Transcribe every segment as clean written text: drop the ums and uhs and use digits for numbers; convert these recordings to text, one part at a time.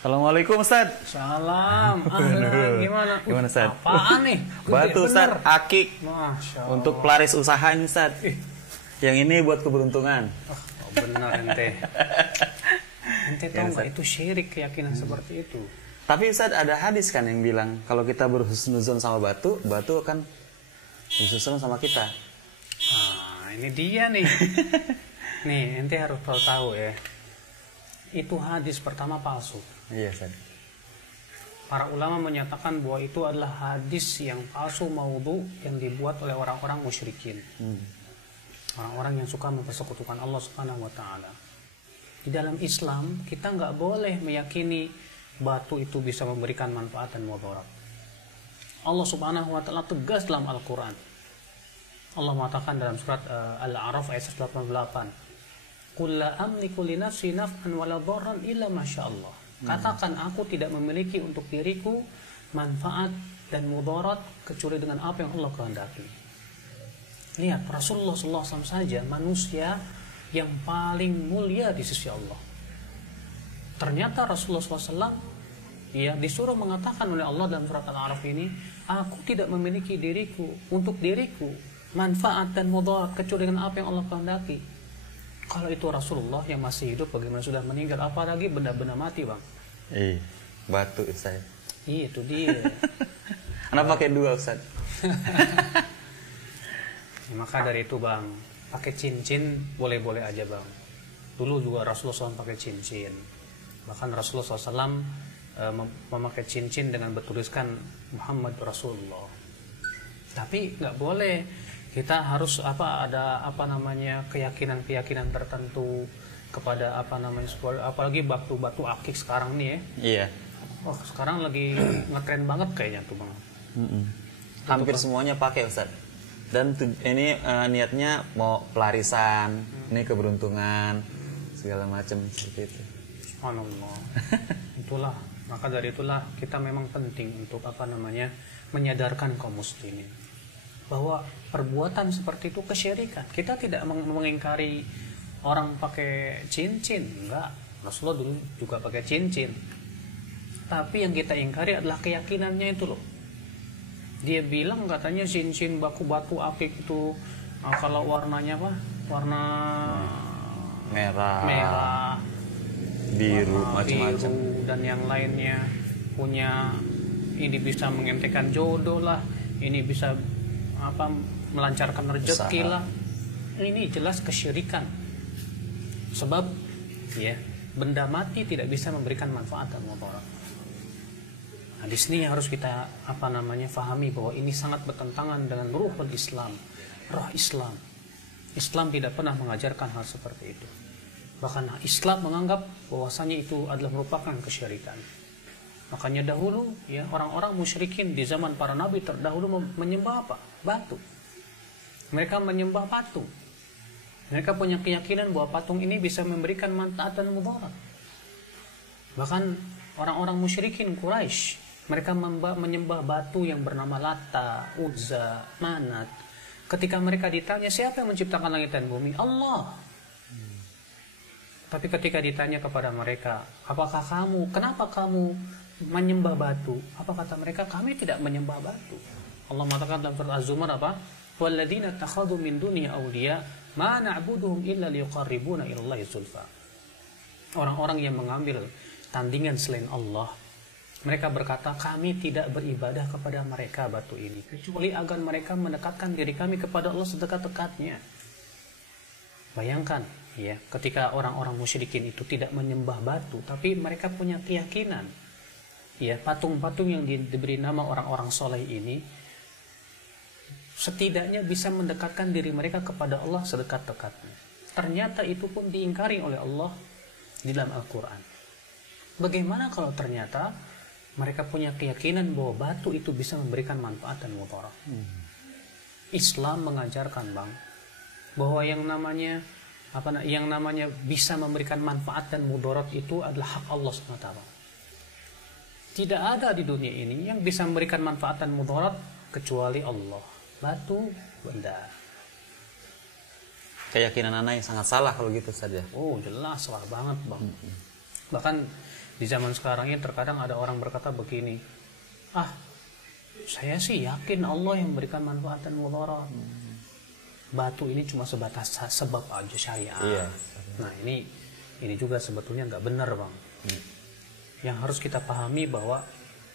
Assalamualaikum Ustaz. Salam. Ahlan. Gimana? Gimana Ustaz? Apaan nih? Batu Ustaz, akik. Masya Allah. Untuk pelaris usaha ini Ustaz. Yang ini buat keberuntungan. Oh, benar ente. Ente tahu nggak itu syirik keyakinan seperti itu? Tapi Ustaz ada hadis kan yang bilang kalau kita berhusnuzon sama batu, batu akan berhusnuzon sama kita. Ah, ini dia nih. Nih, ente harus tahu ya. Itu hadis pertama palsu. Iya Ustaz. Para ulama menyatakan bahwa itu adalah hadis yang palsu maudhu yang dibuat oleh orang-orang musyrikin. Orang-orang yang suka mempersekutukan Allah Subhanahu wa taala. Di dalam Islam, kita nggak boleh meyakini batu itu bisa memberikan manfaat dan mudarat. Allah Subhanahu wa taala tegas dalam Al-Qur'an. Allah mengatakan dalam surat Al-A'raf ayat 188. Qul la amliku li nafsi naf'an wala dharran illa masyaallah. Katakan aku tidak memiliki untuk diriku manfaat dan mudarat kecuali dengan apa yang Allah kehendaki. Lihat, Rasulullah SAW saja manusia yang paling mulia di sisi Allah. Ternyata Rasulullah SAW ya disuruh mengatakan oleh Allah dalam surat Al-A'raf ini, aku tidak memiliki untuk diriku manfaat dan mudarat kecuali dengan apa yang Allah kehendaki. Kalau itu Rasulullah yang masih hidup, bagaimana sudah meninggal? Apalagi benda-benda mati, Bang. Batu Ustaz. Iya, itu dia. Kenapa pakai dua Ustaz? Ya, maka dari itu, Bang, pakai cincin boleh-boleh aja, Bang. Dulu juga Rasulullah SAW pakai cincin. Bahkan Rasulullah SAW memakai cincin dengan bertuliskan Muhammad Rasulullah. Tapi nggak boleh. Kita harus ada keyakinan-keyakinan tertentu kepada apalagi batu akik sekarang nih ya. Iya. Oh, sekarang lagi ngetren banget kayaknya tuh, Bang. Hampir semuanya pakai Ustaz. Dan ini niatnya mau pelarisan, ini keberuntungan, segala macam seperti itu. Subhanallah. Itulah, maka dari itulah kita memang penting untuk menyadarkan kaum muslimin bahwa perbuatan seperti itu kesyirikan. Kita tidak mengingkari orang pakai cincin, enggak. Rasulullah dulu juga pakai cincin. Tapi yang kita ingkari adalah keyakinannya itu loh. Dia bilang katanya cincin batu akik itu kalau warnanya apa? Warna merah, biru, macam-macam dan yang lainnya punya ini bisa mengentekan jodoh lah, ini bisa melancarkan rezeki lah. Ini jelas kesyirikan. Sebab ya, benda mati tidak bisa memberikan manfaat dan mudarat. Nah, di sini harus kita fahami bahwa ini sangat bertentangan dengan ruhul Islam, roh Islam. Islam tidak pernah mengajarkan hal seperti itu. Bahkan Islam menganggap bahwasanya itu adalah merupakan kesyirikan. Makanya dahulu ya orang-orang musyrikin di zaman para nabi terdahulu menyembah apa? Batu. Mereka menyembah patung. Mereka punya keyakinan bahwa patung ini bisa memberikan manfaat dan mudarat. Bahkan orang-orang musyrikin Quraisy, mereka menyembah batu yang bernama Lata, Uzza, Manat. Ketika mereka ditanya siapa yang menciptakan langit dan bumi? Allah. Tapi ketika ditanya kepada mereka, kenapa kamu menyembah batu? Apa kata mereka? Kami tidak menyembah batu. Allah mengatakan dalam surat Az-Zumar apa? Walladzina takhadhu min dunihi awliya ma na'buduhum illa liqarribuna ila Allahi zulfa. Orang-orang yang mengambil tandingan selain Allah, mereka berkata, kami tidak beribadah kepada mereka batu ini kecuali agar mereka mendekatkan diri kami kepada Allah sedekat-dekatnya. Bayangkan ya, ketika orang-orang musyrikin itu tidak menyembah batu, tapi mereka punya keyakinan ya, patung-patung yang diberi nama orang-orang soleh ini setidaknya bisa mendekatkan diri mereka kepada Allah sedekat-dekatnya. Ternyata itu pun diingkari oleh Allah di dalam Al-Quran. Bagaimana kalau ternyata mereka punya keyakinan bahwa batu itu bisa memberikan manfaat dan mudarat? Islam mengajarkan, Bang, bahwa yang namanya bisa memberikan manfaat dan mudarat itu adalah hak Allah SWT. Tidak ada di dunia ini yang bisa memberikan manfaat dan mudarat kecuali Allah. Batu, benda. Keyakinan anak yang sangat salah kalau gitu saja. Oh, jelas salah banget, Bang. Bahkan Di zaman sekarang ini terkadang ada orang berkata begini, saya sih yakin Allah yang berikan manfaat dan mudarat. Batu ini cuma sebatas sebab aja syariat. Iya. Nah ini juga sebetulnya nggak benar bang. Yang harus kita pahami bahwa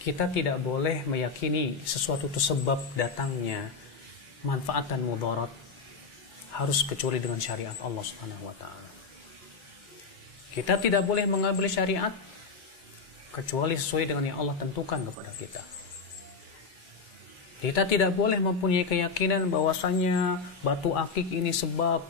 kita tidak boleh meyakini sesuatu itu sebab datangnya manfaat dan mudarat harus kecuali dengan syariat Allah Subhanahu wa taala. Kita tidak boleh mengambil syariat kecuali sesuai dengan yang Allah tentukan kepada kita. Kita tidak boleh mempunyai keyakinan bahwasanya batu akik ini sebab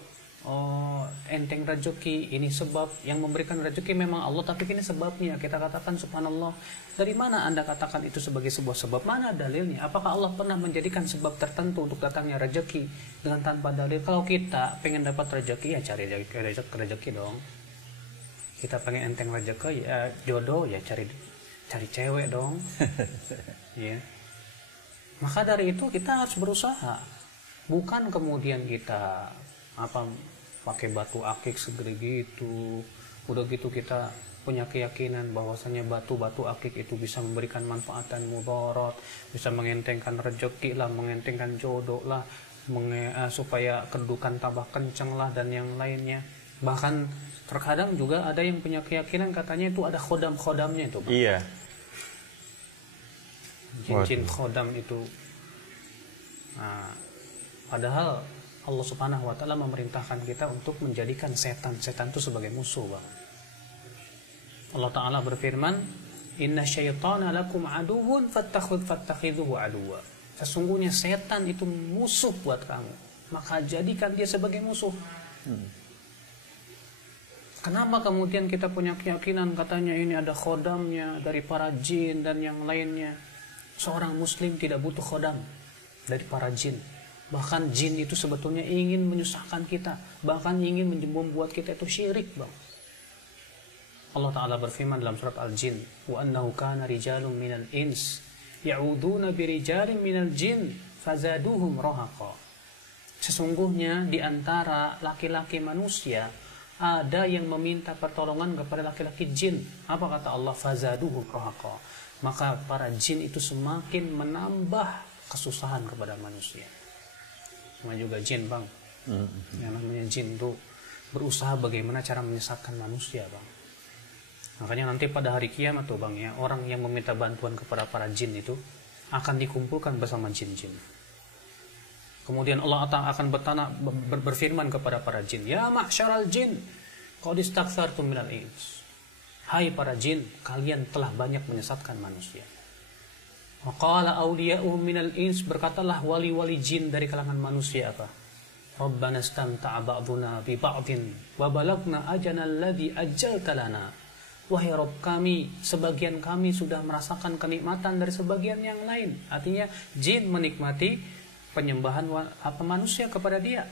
enteng rezeki, ini sebab yang memberikan rezeki memang Allah, tapi ini sebabnya. Kita katakan subhanallah, dari mana Anda katakan itu sebagai sebuah sebab? Mana dalilnya? Apakah Allah pernah menjadikan sebab tertentu untuk datangnya rezeki dengan tanpa dalil? Kalau kita pengen dapat rezeki ya cari rezeki dong. Kita pengen enteng rezeki ya jodoh ya cari cewek dong. Ya. Maka dari itu kita harus berusaha. Bukan kemudian kita pakai batu akik segede gitu. Udah gitu kita punya keyakinan bahwasanya batu-batu akik itu bisa memberikan manfaat dan mudarat, bisa mengentengkan rezeki lah, mengentengkan jodoh lah, supaya kedudukan tambah kenceng lah dan yang lainnya. Bahkan terkadang juga ada yang punya keyakinan katanya itu ada khodam-khodamnya itu, Bang. Iya. Jin-jin khodam itu. Nah, padahal Allah Subhanahu wa taala memerintahkan kita untuk menjadikan setan itu sebagai musuh, Bang. Allah Taala berfirman, "Inna syaitana lakum aduwwun fattakhidhuhu aduwwa." Sesungguhnya setan itu musuh buat kamu, maka jadikan dia sebagai musuh. Kenapa kemudian kita punya keyakinan katanya ini ada khodamnya dari para jin dan yang lainnya? Seorang muslim tidak butuh khodam dari para jin. Bahkan jin itu sebetulnya ingin menyusahkan kita, bahkan ingin membuat kita itu syirik, Bang. Allah Ta'ala berfirman dalam surat Al-Jin, wa annahu kana rijalun minal ins ya'uduna birijalin minal jin fazaduhum rahaqa. Sesungguhnya di antara laki-laki manusia ada yang meminta pertolongan kepada laki-laki jin. Apa kata Allah? Fazaduhum rahaqa. Maka para jin itu semakin menambah kesusahan kepada manusia. Sama juga jin, Bang. Yang namanya jin itu berusaha bagaimana cara menyesatkan manusia, Bang. Makanya nanti pada hari kiamat tuh, Bang, ya, orang yang meminta bantuan kepada para jin itu akan dikumpulkan bersama jin-jin. Kemudian Allah akan berfirman kepada para jin, "Ya ma'syaral jin, qad istakthartum minal ins." Hai para jin, kalian telah banyak menyesatkan manusia. Wa qala awliya'uhum minal ins, berkatalah wali-wali jin dari kalangan manusia apa? Rabbana istamta'a ba'duna bi ba'din wa balagna ajana alladhi ajjalta lana. Wahai Rabb kami, sebagian kami sudah merasakan kenikmatan dari sebagian yang lain. Artinya jin menikmati penyembahan manusia kepada dia,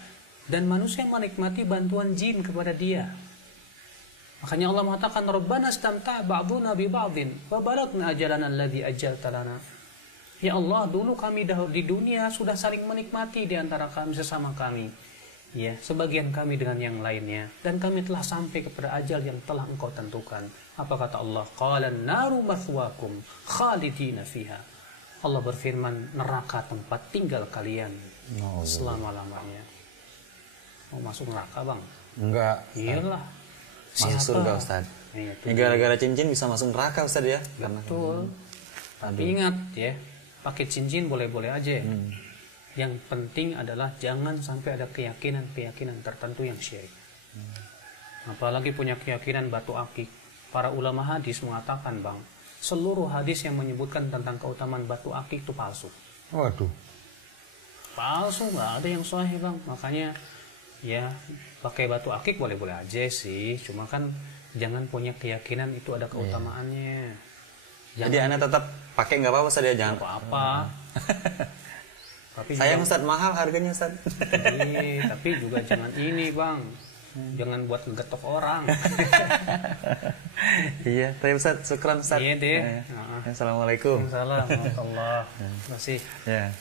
dan manusia menikmati bantuan jin kepada dia. Makanya Allah mengatakan Rabbana istamta'a ba'duna bi ba'din wa balagna ajalana alladhi ajjalta lana. Ya Allah, dulu kami di dunia sudah saling menikmati di antara kami sesama kami. Ya, sebagian kami dengan yang lainnya, dan kami telah sampai kepada ajal yang telah Engkau tentukan. Apa kata Allah? Qalan naru mathwakum khalidina fiha. Allah berfirman, neraka tempat tinggal kalian selama-lamanya. Mau masuk neraka, Bang? Enggak. Iyalah. Masuk surga, Ustaz. Iya, gara-gara cincin bisa masuk neraka, Ustaz, ya? Betul. Tapi ingat ya, pakai cincin boleh-boleh aja. Yang penting adalah jangan sampai ada keyakinan tertentu yang syirik. Apalagi punya keyakinan batu akik. Para ulama hadis mengatakan, Bang, seluruh hadis yang menyebutkan tentang keutamaan batu akik itu palsu. Waduh. Palsu, nggak ada yang sahih, Bang. Makanya ya pakai batu akik boleh-boleh aja sih. Cuma kan jangan punya keyakinan itu ada keutamaannya. Jadi Anda tetap pakai nggak apa-apa, Ustaz, ya? Jangan apa-apa. Tapi sayang, Ustaz, mahal harganya, Ustaz. Tapi juga jangan ini, Bang. Jangan buat ngegetok orang. Iya, tapi Ustaz, syukran, Ustaz. Iya deh. Assalamualaikum. Waalaikumsalam warahmatullahi wabarakatuh. Terima kasih. Ya.